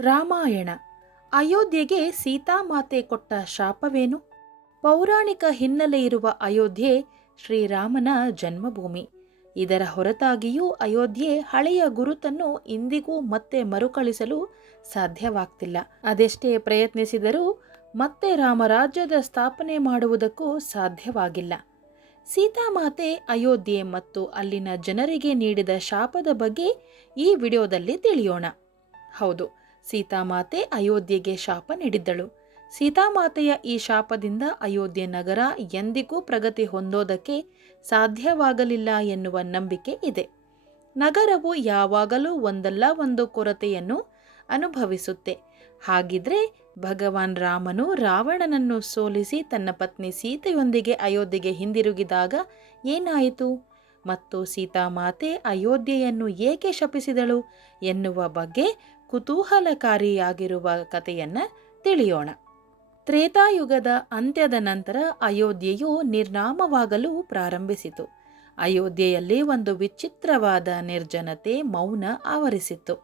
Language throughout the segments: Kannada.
ರಾಮಾಯಣ. ಅಯೋಧ್ಯೆಗೆ ಸೀತಾಮಾತೆ ಕೊಟ್ಟ ಶಾಪವೇನು? ಪೌರಾಣಿಕ ಹಿನ್ನೆಲೆ ಇರುವ ಅಯೋಧ್ಯೆ ಶ್ರೀರಾಮನ ಜನ್ಮಭೂಮಿ. ಇದರ ಹೊರತಾಗಿಯೂ ಅಯೋಧ್ಯೆ ಹಳೆಯ ಗುರುತನ್ನು ಇಂದಿಗೂ ಮತ್ತೆ ಮರುಕಳಿಸಲು ಸಾಧ್ಯವಾಗ್ತಿಲ್ಲ. ಅದೆಷ್ಟೇ ಪ್ರಯತ್ನಿಸಿದರೂ ಮತ್ತೆ ರಾಮರಾಜ್ಯದ ಸ್ಥಾಪನೆ ಮಾಡುವುದಕ್ಕೂ ಸಾಧ್ಯವಾಗಿಲ್ಲ. ಸೀತಾಮಾತೆ ಅಯೋಧ್ಯೆ ಮತ್ತು ಅಲ್ಲಿನ ಜನರಿಗೆ ನೀಡಿದ ಶಾಪದ ಬಗ್ಗೆ ಈ ವಿಡಿಯೋದಲ್ಲಿ ತಿಳಿಯೋಣ. ಹೌದು, ಸೀತಾಮಾತೆ ಅಯೋಧ್ಯೆಗೆ ಶಾಪ ನೀಡಿದ್ದಳು. ಸೀತಾಮಾತೆಯ ಈ ಶಾಪದಿಂದ ಅಯೋಧ್ಯೆ ನಗರ ಎಂದಿಗೂ ಪ್ರಗತಿ ಹೊಂದೋದಕ್ಕೆ ಸಾಧ್ಯವಾಗಲಿಲ್ಲ ಎನ್ನುವ ನಂಬಿಕೆ ಇದೆ. ನಗರವು ಯಾವಾಗಲೂ ಒಂದಲ್ಲ ಒಂದು ಕೊರತೆಯನ್ನು ಅನುಭವಿಸುತ್ತೆ. ಹಾಗಿದ್ರೆ ಭಗವಾನ್ ರಾಮನು ರಾವಣನನ್ನು ಸೋಲಿಸಿ ತನ್ನ ಪತ್ನಿ ಸೀತೆಯೊಂದಿಗೆ ಅಯೋಧ್ಯೆಗೆ ಹಿಂದಿರುಗಿದಾಗ ಏನಾಯಿತು ಮತ್ತು ಸೀತಾಮಾತೆ ಅಯೋಧ್ಯೆಯನ್ನು ಏಕೆ ಶಪಿಸಿದಳು ಎನ್ನುವ ಬಗ್ಗೆ ಕುತೂಹಲಕಾರಿಯಾಗಿರುವ ಕಥೆಯನ್ನು ತಿಳಿಯೋಣ. ತ್ರೇತಾಯುಗದ ಅಂತ್ಯದ ನಂತರ ಅಯೋಧ್ಯೆಯು ನಿರ್ನಾಮವಾಗಲು ಪ್ರಾರಂಭಿಸಿತು. ಅಯೋಧ್ಯೆಯಲ್ಲಿ ಒಂದು ವಿಚಿತ್ರವಾದ ನಿರ್ಜನತೆ, ಮೌನ ಆವರಿಸಿತ್ತು.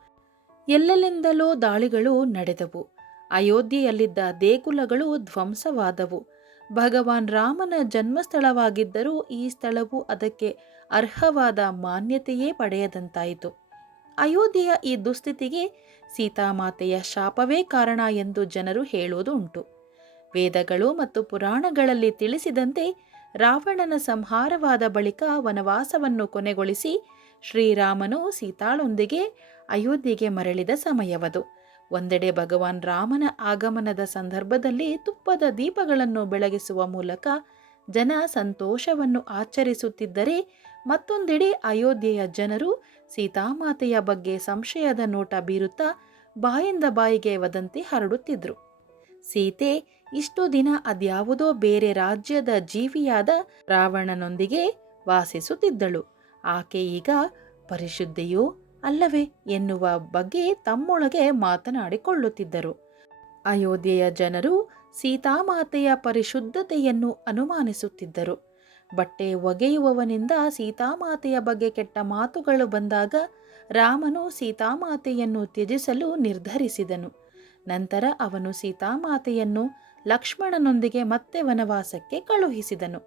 ಎಲ್ಲೆಲ್ಲಿಂದಲೋ ದಾಳಿಗಳು ನಡೆದವು. ಅಯೋಧ್ಯೆಯಲ್ಲಿದ್ದ ದೇಗುಲಗಳು ಧ್ವಂಸವಾದವು. ಭಗವಾನ್ ರಾಮನ ಜನ್ಮಸ್ಥಳವಾಗಿದ್ದರೂ ಈ ಸ್ಥಳವು ಅದಕ್ಕೆ ಅರ್ಹವಾದ ಮಾನ್ಯತೆಯೇ ಪಡೆಯದಂತಾಯಿತು. ಅಯೋಧ್ಯೆಯ ಈ ದುಸ್ಥಿತಿಗೆ ಸೀತಾಮಾತೆಯ ಶಾಪವೇ ಕಾರಣ ಎಂದು ಜನರು ಹೇಳುವುದು ಉಂಟು. ವೇದಗಳು ಮತ್ತು ಪುರಾಣಗಳಲ್ಲಿ ತಿಳಿಸಿದಂತೆ ರಾವಣನ ಸಂಹಾರವಾದ ಬಳಿಕ ವನವಾಸವನ್ನು ಕೊನೆಗೊಳಿಸಿ ಶ್ರೀರಾಮನು ಸೀತಾಳೊಂದಿಗೆ ಅಯೋಧ್ಯೆಗೆ ಮರಳಿದ ಸಮಯವದು. ಒಂದೆಡೆ ಭಗವಾನ್ ರಾಮನ ಆಗಮನದ ಸಂದರ್ಭದಲ್ಲಿ ತುಪ್ಪದ ದೀಪಗಳನ್ನು ಬೆಳಗಿಸುವ ಮೂಲಕ ಜನ ಸಂತೋಷವನ್ನು ಆಚರಿಸುತ್ತಿದ್ದರೆ, ಮತ್ತೊಂದೆಡೆ ಅಯೋಧ್ಯೆಯ ಜನರು ಸೀತಾಮಾತೆಯ ಬಗ್ಗೆ ಸಂಶಯದ ನೋಟ ಬೀರುತ್ತಾ ಬಾಯಿಂದ ಬಾಯಿಗೆ ವದಂತಿ ಹರಡುತ್ತಿದ್ದರು. ಸೀತೆ ಇಷ್ಟು ದಿನ ಅದ್ಯಾವುದೋ ಬೇರೆ ರಾಜ್ಯದ ಜೀವಿಯಾದ ರಾವಣನೊಂದಿಗೆ ವಾಸಿಸುತ್ತಿದ್ದಳು. ಆಕೆ ಈಗ ಪರಿಶುದ್ಧೆಯೋ ಅಲ್ಲವೇ ಎನ್ನುವ ಬಗ್ಗೆ ತಮ್ಮೊಳಗೆ ಮಾತನಾಡಿಕೊಳ್ಳುತ್ತಿದ್ದರು. ಅಯೋಧ್ಯೆಯ ಜನರು ಸೀತಾಮಾತೆಯ ಪರಿಶುದ್ಧತೆಯನ್ನು ಅನುಮಾನಿಸುತ್ತಿದ್ದರು. ಬಟ್ಟೆ ಒಗೆಯುವವನಿಂದ ಸೀತಾಮಾತೆಯ ಬಗ್ಗೆ ಕೆಟ್ಟ ಮಾತುಗಳು ಬಂದಾಗ ರಾಮನು ಸೀತಾಮಾತೆಯನ್ನು ತ್ಯಜಿಸಲು ನಿರ್ಧರಿಸಿದನು. ನಂತರ ಅವನು ಸೀತಾಮಾತೆಯನ್ನು ಲಕ್ಷ್ಮಣನೊಂದಿಗೆ ಮತ್ತೆ ವನವಾಸಕ್ಕೆ ಕಳುಹಿಸಿದನು.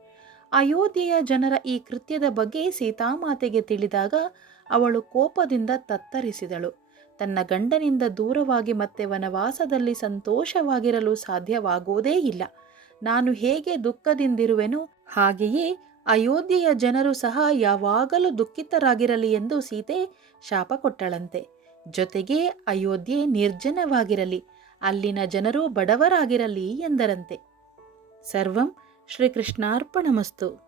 ಅಯೋಧ್ಯೆಯ ಜನರ ಈ ಕೃತ್ಯದ ಬಗ್ಗೆ ಸೀತಾಮಾತೆಗೆ ತಿಳಿದಾಗ ಅವಳು ಕೋಪದಿಂದ ತತ್ತರಿಸಿದಳು. ತನ್ನ ಗಂಡನಿಂದ ದೂರವಾಗಿ ಮತ್ತೆ ವನವಾಸದಲ್ಲಿ ಸಂತೋಷವಾಗಿರಲು ಸಾಧ್ಯವಾಗುವುದೇ ಇಲ್ಲ. ನಾನು ಹೇಗೆ ದುಃಖದಿಂದಿರುವೆನೋ ಹಾಗೆಯೇ ಅಯೋಧ್ಯೆಯ ಜನರು ಸಹ ಯಾವಾಗಲೂ ದುಃಖಿತರಾಗಿರಲಿ ಎಂದು ಸೀತೆ ಶಾಪ ಕೊಟ್ಟಳಂತೆ. ಜೊತೆಗೆ ಅಯೋಧ್ಯೆ ನಿರ್ಜನವಾಗಿರಲಿ, ಅಲ್ಲಿನ ಜನರು ಬಡವರಾಗಿರಲಿ ಎಂದರಂತೆ. ಸರ್ವಂ ಶ್ರೀಕೃಷ್ಣಾರ್ಪಣಮಸ್ತು.